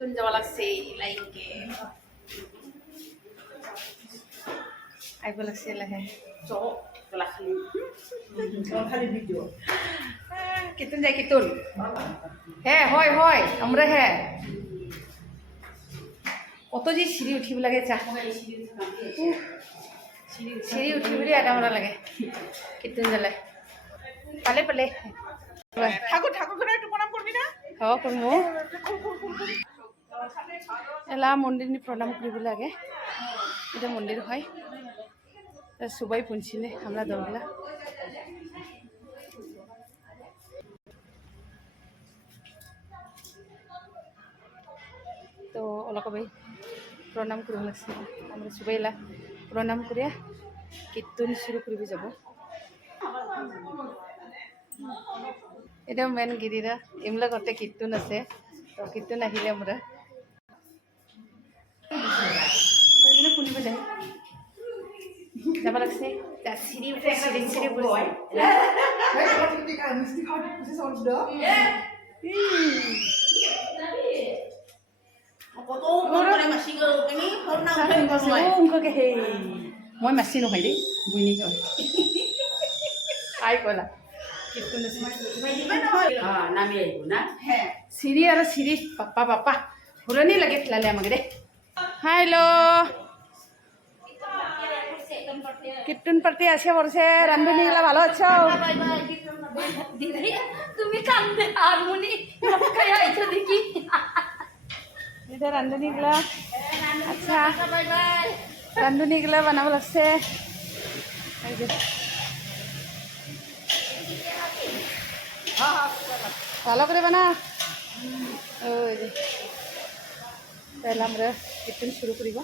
তুমি যাব লাগছে লাইনকে আইব লাগছে লাহে চক খালি খালি ভিডিও কিতুন যাই কিতুন হ্যাঁ হয় হয় আমরা হ্যাঁ কত যে সিঁড়ি উঠিব লাগে চা সিঁড়ি উঠি বুলি আধা ঘণ্টা লাগে কিতুন যালে পালে পালে ঠাকুর ঠাকুর একটু প্রণাম করবি না হ করমু এলা মন্দির নি প্রণাম কৰিব লাগে এটা মন্দির হয় সবাই পুনছিলে আমরা দলগুলা তো অলকাবাই প্রণাম কৰিব লাগছে আমরা সবাই এলা প্রণাম করিয়া কীর্তন শুরু করবি যাব এটা মেন গিরিরা এমলা করতে কীর্তন আছে তো কীর্তন আহিলে আমরা শুনিব যাই যাব লাগছে সিঁড়ি উঠে সিঁড়ি সিঁড়ি বসে মিষ্টি খাওয়া সহজ দাও মই মাছি নহয় দেই বুইনি কয় আই কলা কীর্তন নামি আহিব না হ্যাঁ সিঁড়ি আর সিঁড়ি পাপা পাপা পুরনি লাগে খেলালে আমাকে রে হ্যালো কীর্তন পার্টি আসে বলছে রান্ধুনি গুলা ভালো আছো দিদি তুমি কান্দে হারমোনি খাই আইছো দেখি এটা রান্ধুনি গুলা আচ্ছা রান্ধুনি গুলা বানাব লাগছে ভালো করে বানা ওই যে তাহলে আমরা কীর্তন শুরু করিব